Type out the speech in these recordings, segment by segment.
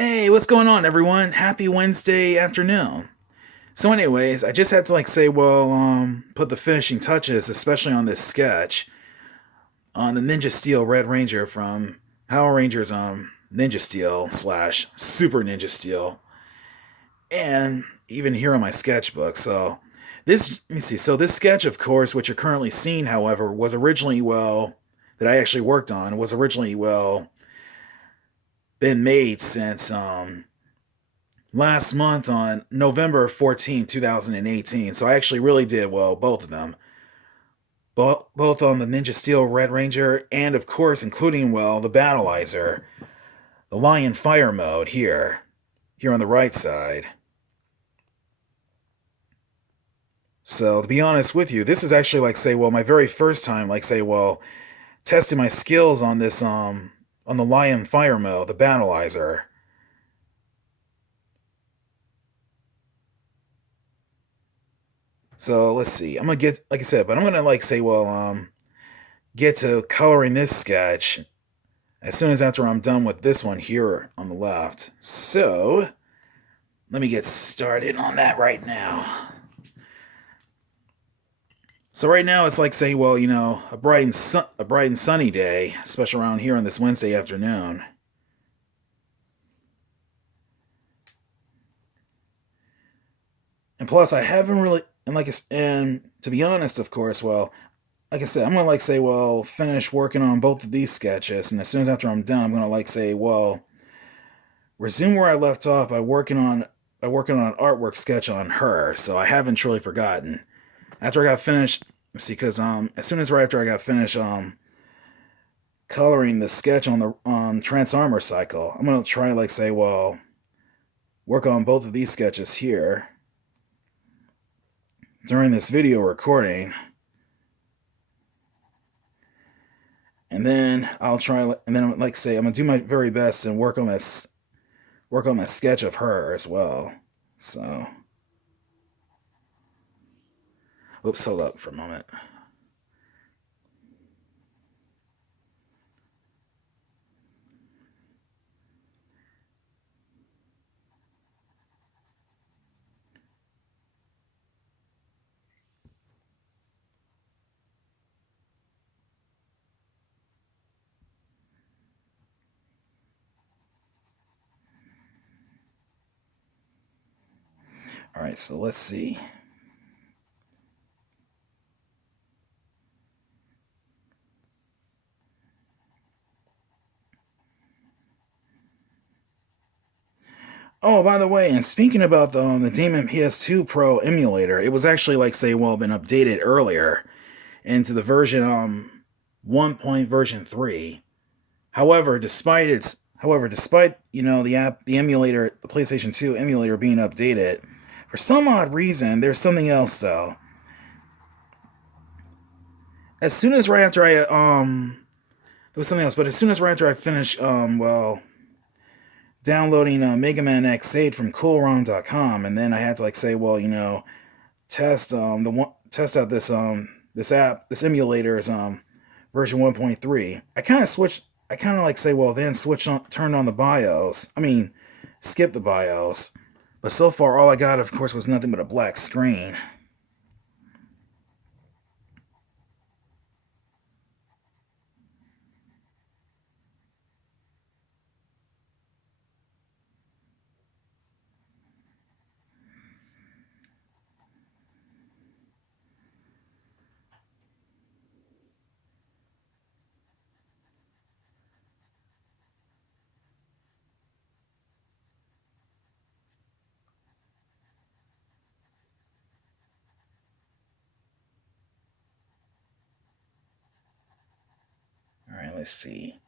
Hey, what's going on, everyone? Happy Wednesday afternoon. So, anyways, I just had to say, put the finishing touches, especially on this sketch on the Ninja Steel Red Ranger from Power Rangers Ninja Steel slash Super Ninja Steel, and even here on my sketchbook. So, let me see. So, this sketch, of course, which you're currently seeing, however, was originally that I actually worked on was originally been made since last month on November 14th, 2018. So I actually really did well, both of them. Both on the Ninja Steel Red Ranger and, of course, including, the Battleizer, the Lion Fire mode here on the right side. So, to be honest with you, this is actually, my very first time, testing my skills on on the Lion Fire mode, the Battleizer. So, let's see. I'm gonna get, like I said, but I'm gonna, get to coloring this sketch as soon as after I'm done with this one here on the left. So, let me get started on that right now. So right now it's a bright and sunny day, especially around here on this Wednesday afternoon. And plus I haven't really and to be honest, of course, like I said, I'm gonna finish working on both of these sketches, and as soon as after I'm done, I'm gonna resume where I left off by working on an artwork sketch on her. So I haven't truly forgotten. After I got finished, see, because as soon as right after I got finished coloring the sketch on the Transarmor cycle, I'm gonna try work on both of these sketches here during this video recording. And then I'm gonna do my very best and work on that sketch of her as well. So, oops, hold up for a moment. All right, so let's see. Oh, by the way, and speaking about the Demon PS2 Pro emulator, it was actually been updated earlier into the version 1.3. Despite the emulator, the PlayStation 2 emulator being updated, for some odd reason, there's something else though. As soon as right after I there was something else, but as soon as right after I finished downloading Mega Man X8 from coolrom.com, and then I had to test out this emulator's version 1.3. I kind of then turned on the BIOS. I mean, skipped the BIOS. But so far, all I got, of course, was nothing but a black screen. All right, let's see.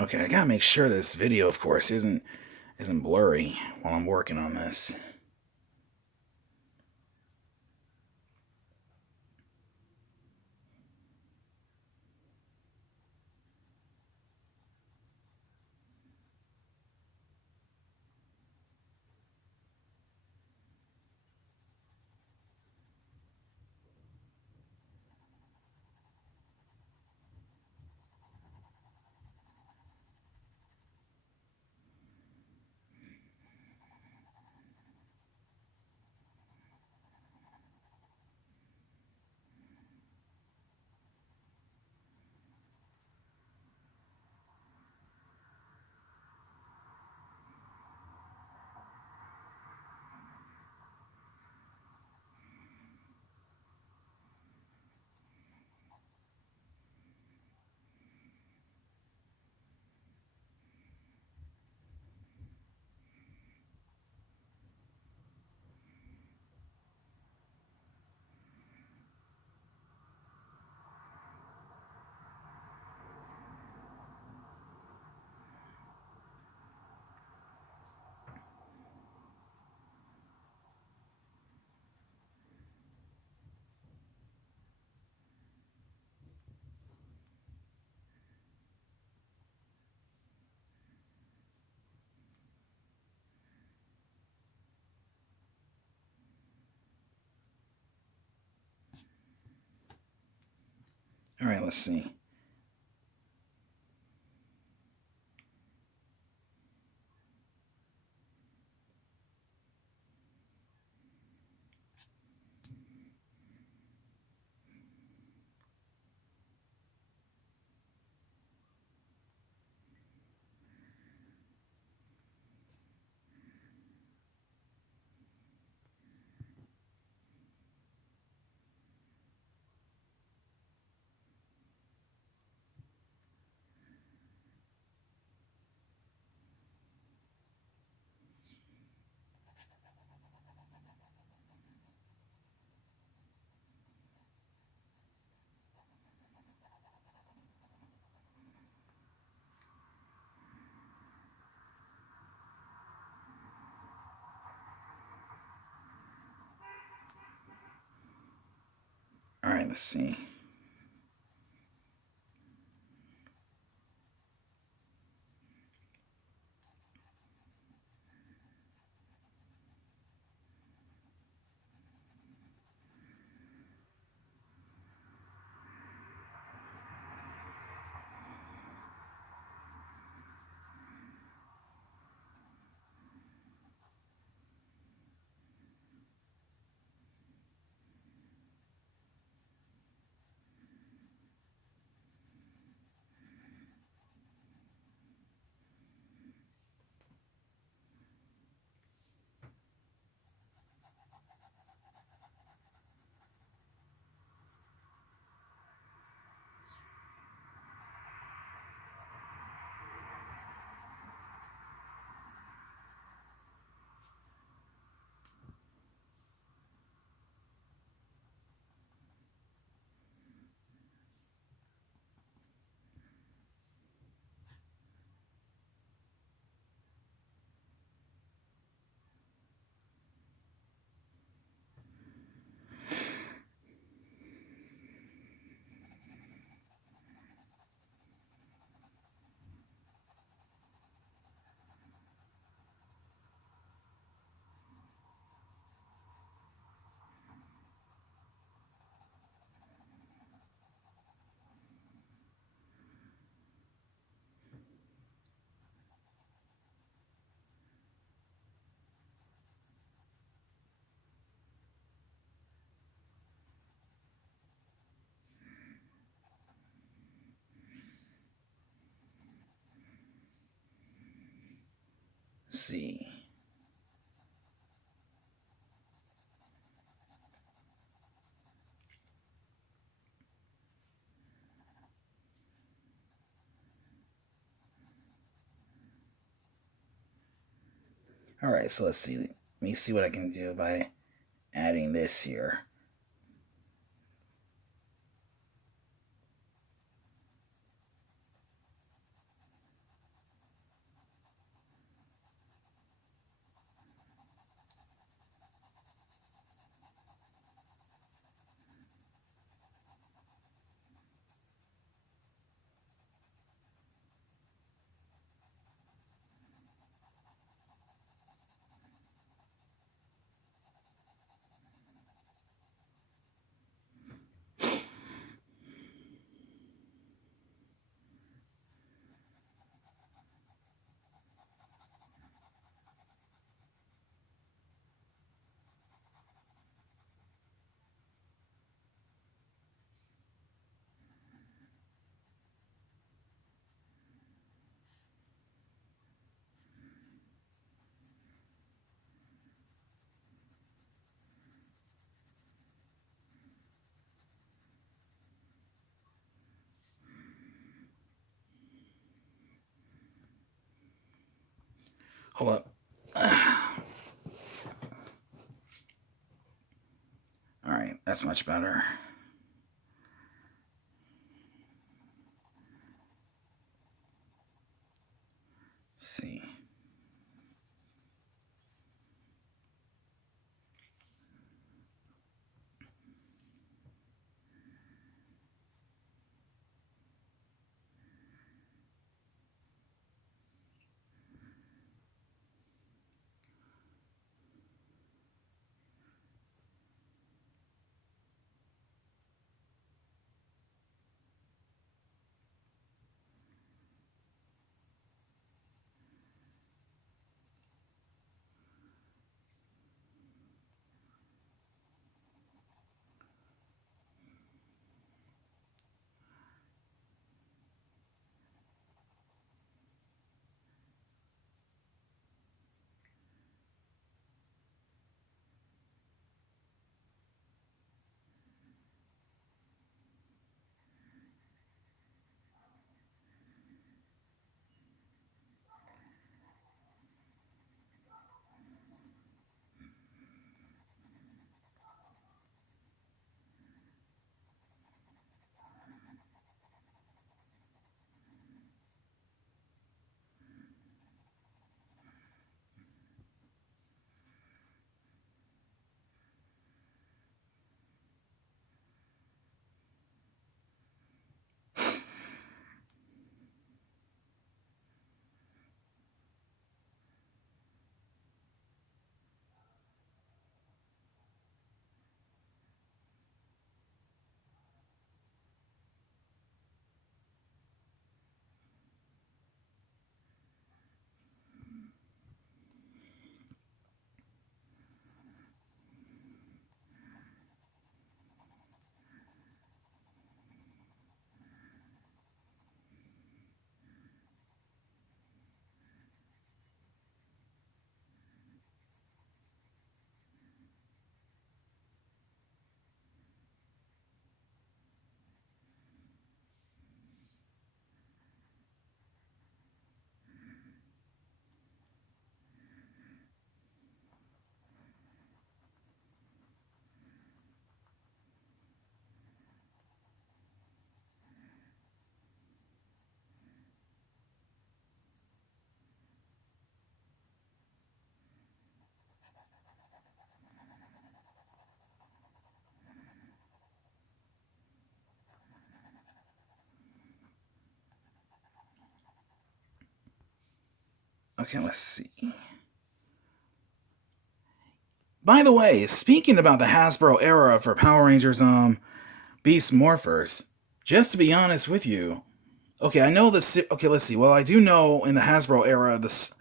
Okay, I gotta make sure this video, of course, isn't blurry while I'm working on this. All right, let's see. All right, let's see. Let's see. All right, so let's see. Let me see what I can do by adding this here. Hold up. All right, that's much better. Let's see. Okay, let's see. By the way, speaking about the Hasbro era for Power Rangers Beast Morphers, just to be honest with you, okay, I know this. Okay, let's see. Well, I do know in the Hasbro era, this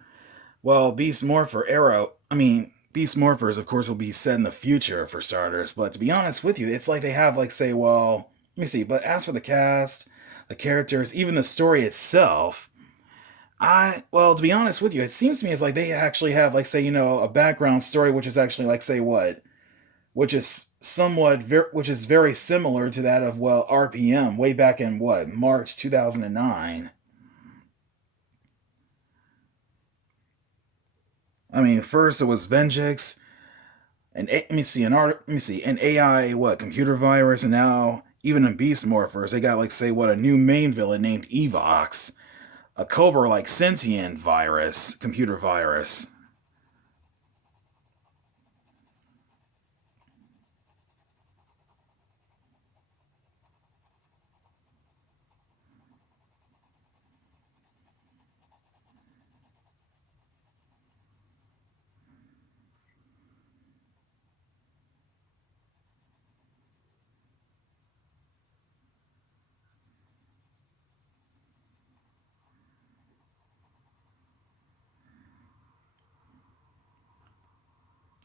Beast Morpher era. I mean, Beast Morphers, of course, will be set in the future for starters. But to be honest with you, it's like they have like say, well, let me see. But as for the cast, the characters, even the story itself, to be honest with you, it seems to me as like they actually have like say, a background story which is actually like say what, which is which is very similar to that of RPM way back in what March 2009. I mean, first it was Vengeance, and let me see, an AI computer virus, and now even in Beast Morphers they got like say what a new main villain named Evox, a Cobra like sentient virus, computer virus.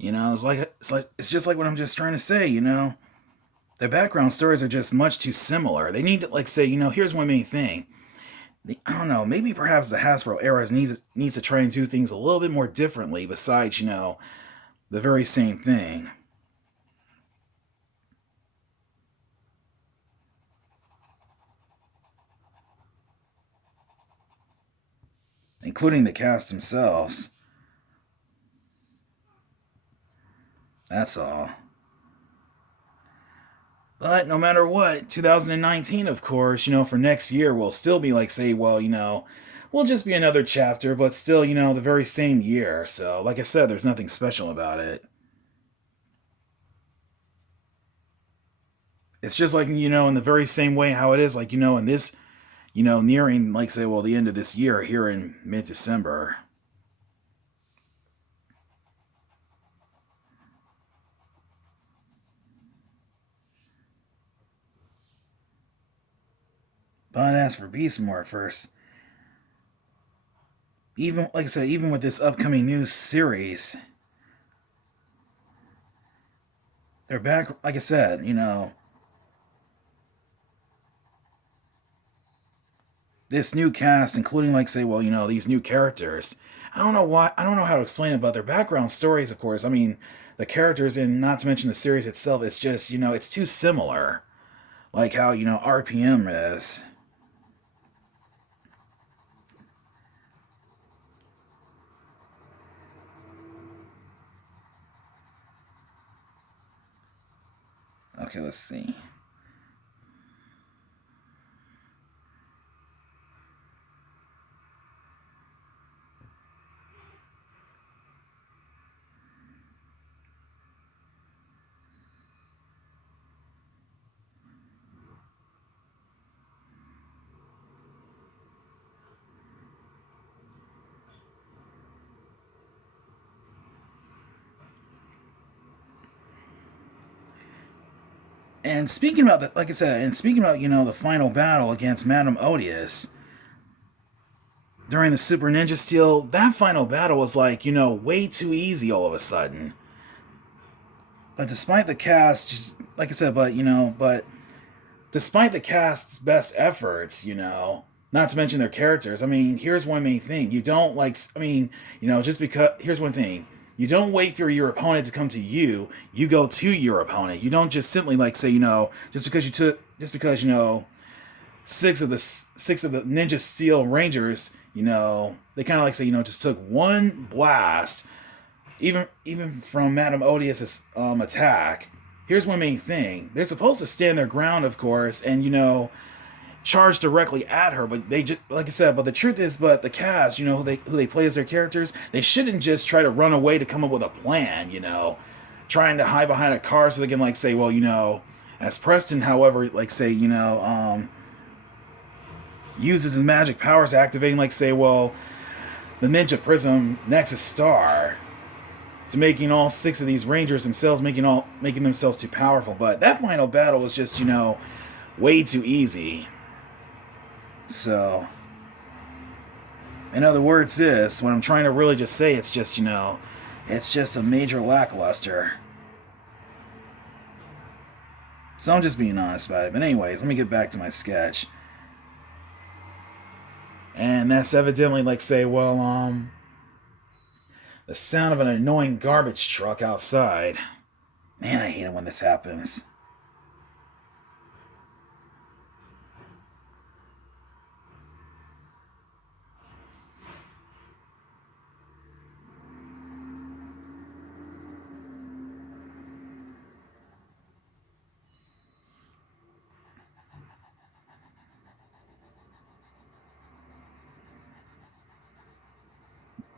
It's just like what I'm just trying to say. The background stories are just much too similar. They need to like say, here's one main thing. I don't know, maybe perhaps the Hasbro era needs to try and do things a little bit more differently besides, the very same thing. Including the cast themselves. That's all. But no matter what, 2019, of course, for next year will still be like, say, well, will just be another chapter, but still, the very same year. So, like I said, there's nothing special about it. It's just like, in the very same way how it is, like, in this, nearing, like, say, well, the end of this year here in mid December. But as for Beastmore first, even, like I said, even with this upcoming new series, they're back, like I said, this new cast, including, like, say, well, these new characters. I don't know why, I don't know how to explain it, but their background stories, of course. I mean, the characters, and not to mention the series itself, it's just, it's too similar. Like how, RPM is. Okay, let's see. And speaking about that, like I said, and speaking about, the final battle against Madame Odious during the Super Ninja Steel, that final battle was like, way too easy all of a sudden. But despite the cast, just like I said, but despite the cast's best efforts, not to mention their characters, I mean, here's one main thing. You don't like, I mean, just because, here's one thing. You don't wait for your opponent to come to you. You go to your opponent. You don't just simply like say, just because, six of the Ninja Steel Rangers, they kind of like say, just took one blast, even from Madame Odious's attack. Here's one main thing: they're supposed to stand their ground, of course, and charge directly at her. But they just, like I said, but the truth is, but the cast, who they play as their characters, they shouldn't just try to run away to come up with a plan. Trying to hide behind a car so they can like say, well, as Preston, however, like say, uses his magic powers, activating, like say, well, the Ninja Prism Nexus Star, to making all six of these Rangers themselves making themselves too powerful. But that final battle was just way too easy. So, in other words, what I'm trying to really just say, it's just a major lackluster. So I'm just being honest about it. But anyways, let me get back to my sketch. And that's evidently like say, well, the sound of an annoying garbage truck outside. Man, I hate it when this happens.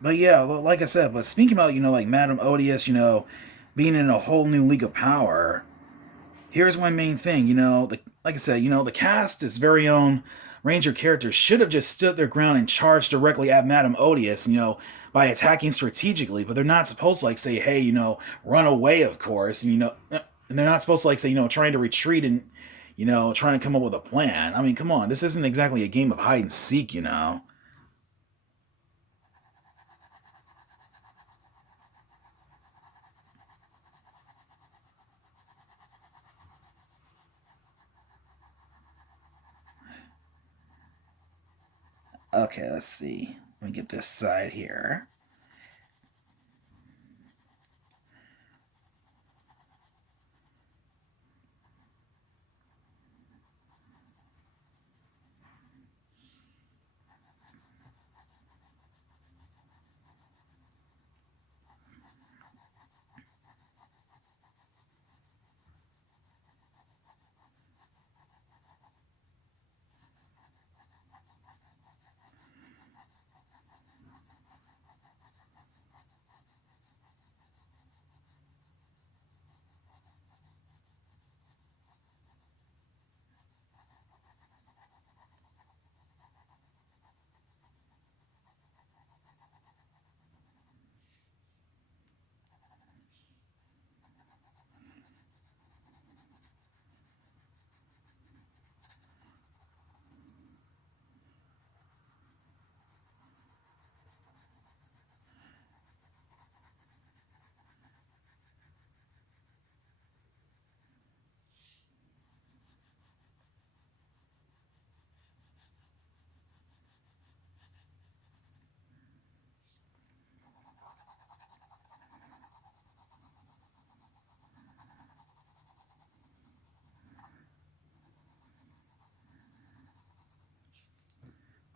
But yeah, like I said, but speaking about, like Madame Odious, being in a whole new league of power, here's one main thing, like I said, the cast's very own Ranger characters should have just stood their ground and charged directly at Madame Odious, by attacking strategically, but they're not supposed to like say, hey, run away, of course, and they're not supposed to like say, trying to retreat and, trying to come up with a plan. I mean, come on, this isn't exactly a game of hide and seek. Okay, let's see. Let me get this side here.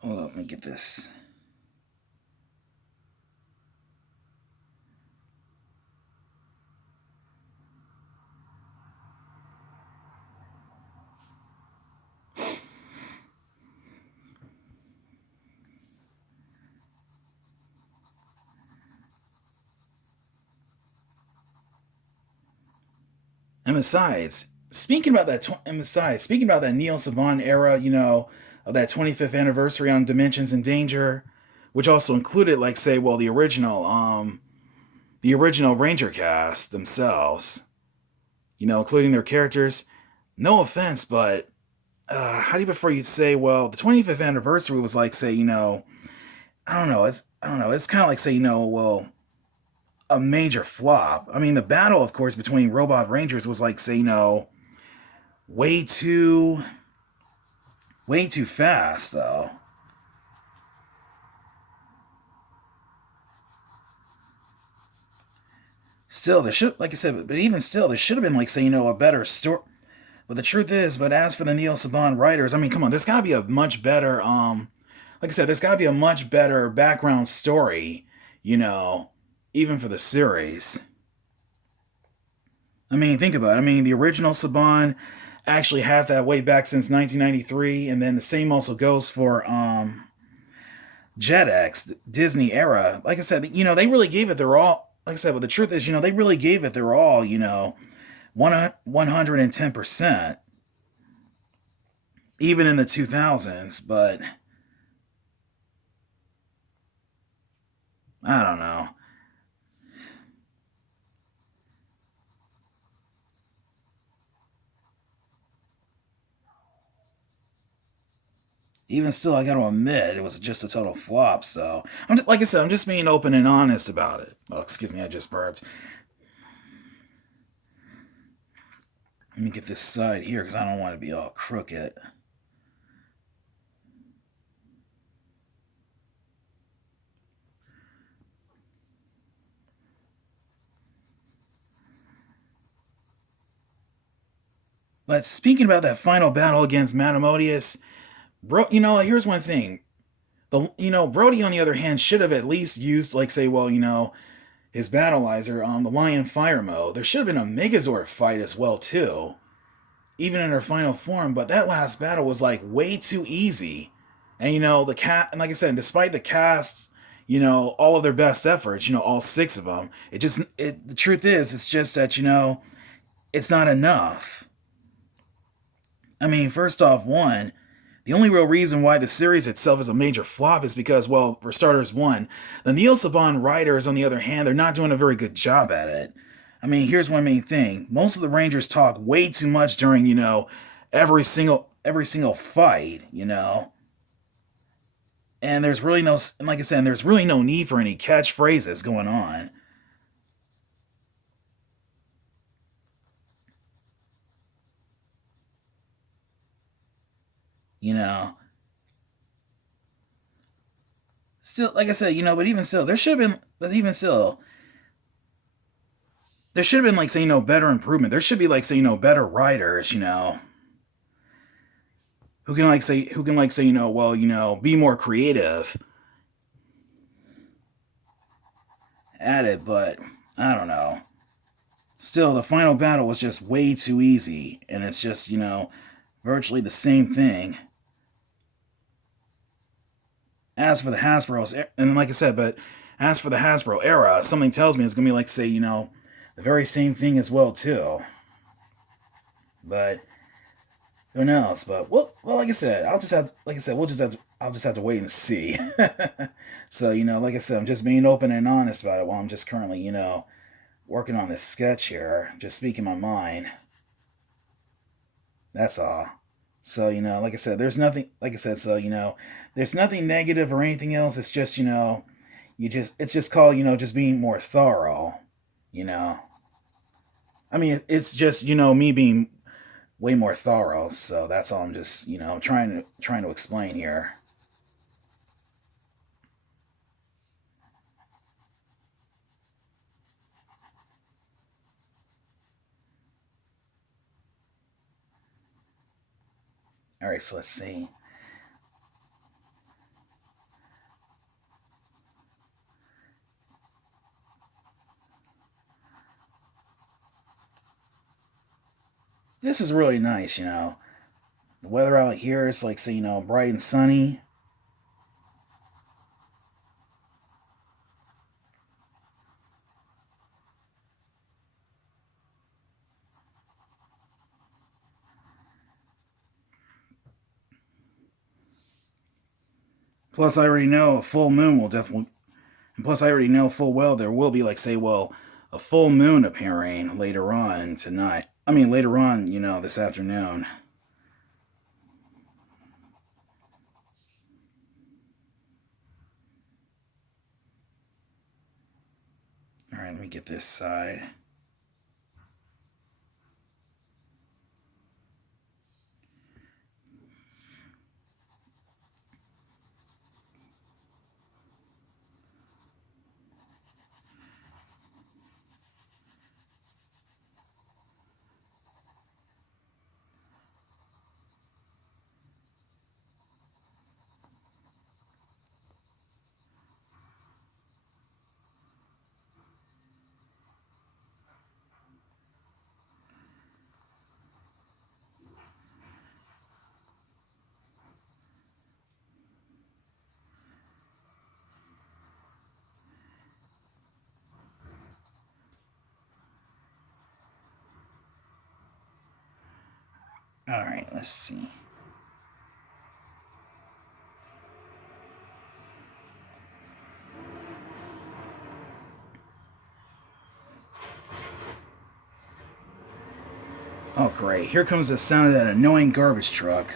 Hold on, let me get this. And besides, speaking about that Neil Saban era, of that 25th anniversary on Dimensions in Danger, which also included, like, say, well, the original Ranger cast themselves, including their characters. No offense, but how do you prefer you say? Well, the 25th anniversary was like, say, I don't know. It's kind of like, say, well, a major flop. I mean, the battle, of course, between Robot Rangers was like, say, way too way too fast, though. Still, there should, like I said, but even still, there should have been, like, say, a better story. But the truth is, but as for the Neil Saban writers, I mean, come on, there's got to be a much better, like I said, there's got to be a much better background story, you know, even for the series. I mean, think about it. I mean, the original Saban actually had that way back since 1993, and then the same also goes for JetX, Disney era. Like I said, they really gave it their all. Like I said, but the truth is, they really gave it their all, 110%, even in the 2000s. But I don't know. Even still, I got to admit, it was just a total flop. So, like I said, I'm just being open and honest about it. Oh, excuse me, I just burped. Let me get this side here because I don't want to be all crooked. But speaking about that final battle against Matamodius, bro, here's one thing. Brody, on the other hand, should have at least used, like, say, well, his battleizer on the Lion Fire mode. There should have been a Megazord fight as well too, even in her final form. But that last battle was like way too easy, and the cat, and like I said, despite the cast, all of their best efforts, all six of them, the truth is, it's just that it's not enough. I mean, first off, one, the only real reason why the series itself is a major flop is because, well, for starters, one, the Neil Saban writers, on the other hand, they're not doing a very good job at it. I mean, here's one main thing: most of the Rangers talk way too much during, every single fight, and there's really no, and like I said, there's really no need for any catchphrases going on, you know. Still, like I said, but even still, there should have been, but even still, there should have been, like, say, better improvement. There should be, like, say, better writers, who can, like, say, well, be more creative at it. But I don't know. Still, the final battle was just way too easy, and it's just, virtually the same thing. As for the Hasbro's, and like I said, but as for the Hasbro era, something tells me it's gonna be, like, say, the very same thing as well too. But who knows? But well, like I said, I'll just have to wait and see. So, like I said, I'm just being open and honest about it while I'm just currently, working on this sketch here, just speaking my mind. That's all. So, like I said, there's nothing, like I said, so, there's nothing negative or anything else. It's just, it's just called, just being more thorough, you know. I mean, it's just, me being way more thorough. So that's all I'm just, trying to explain here. All right, so let's see. This is really nice, you know. The weather out here is like, say, you know, bright and sunny. Plus, I already know a full moon will definitely. And plus, I already know full well there will be, like, say, well, a full moon appearing later on tonight. I mean, later on, you know, this afternoon. All right, let me get this side. All right, let's see. Oh, great. Here comes the sound of that annoying garbage truck.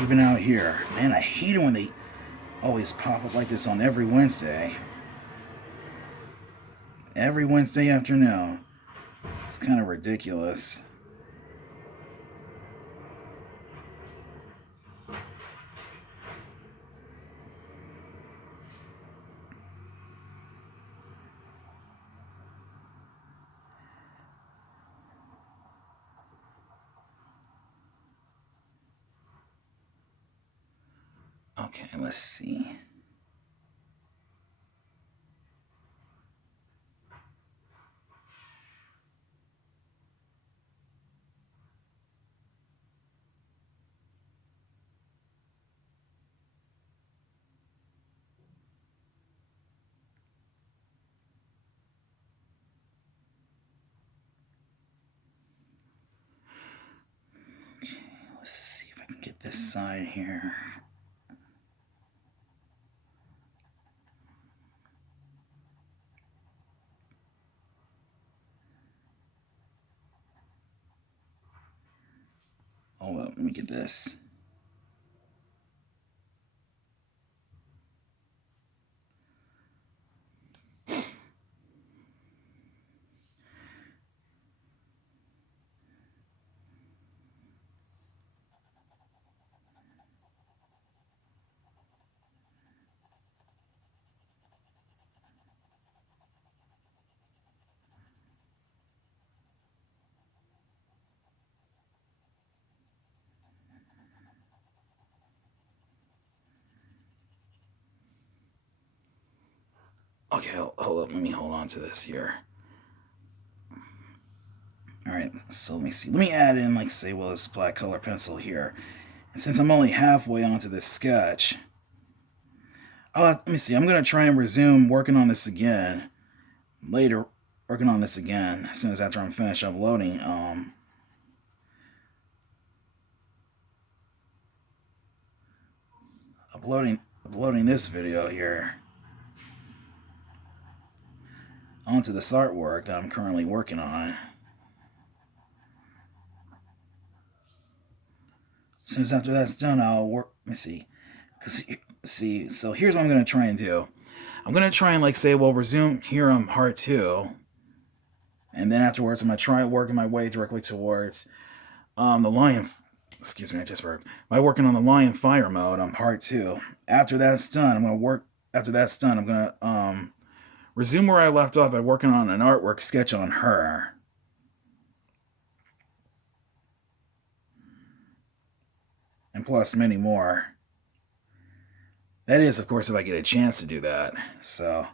Even out here. Man, I hate it when they always pop up like this on every Wednesday. Every Wednesday afternoon. It's kind of ridiculous. Okay, let's see. Let's see if I can get this side here. Hold up, let me get this. Okay, hold up. Let me hold on to this here. All right, so let me see. Let me add in, like, say, well, this black color pencil here. And since I'm only halfway onto this sketch, let me see. I'm going to try and resume working on this again later. Working on this again as soon as after I'm finished uploading. Uploading this video here onto this artwork that I'm currently working on. As soon as after that's done, I'll work. Let me see. So here's what I'm going to try and do. I'm going to try and, like, say, well, resume here on part 2. And then afterwards, I'm going to try working my way directly towards the lion. Excuse me, I just burped. By working on the lion fire mode on part 2. After that's done, I'm going to work. After that's done, I'm going to resume where I left off by working on an artwork sketch on her. And plus many more. That is, of course, if I get a chance to do that. So,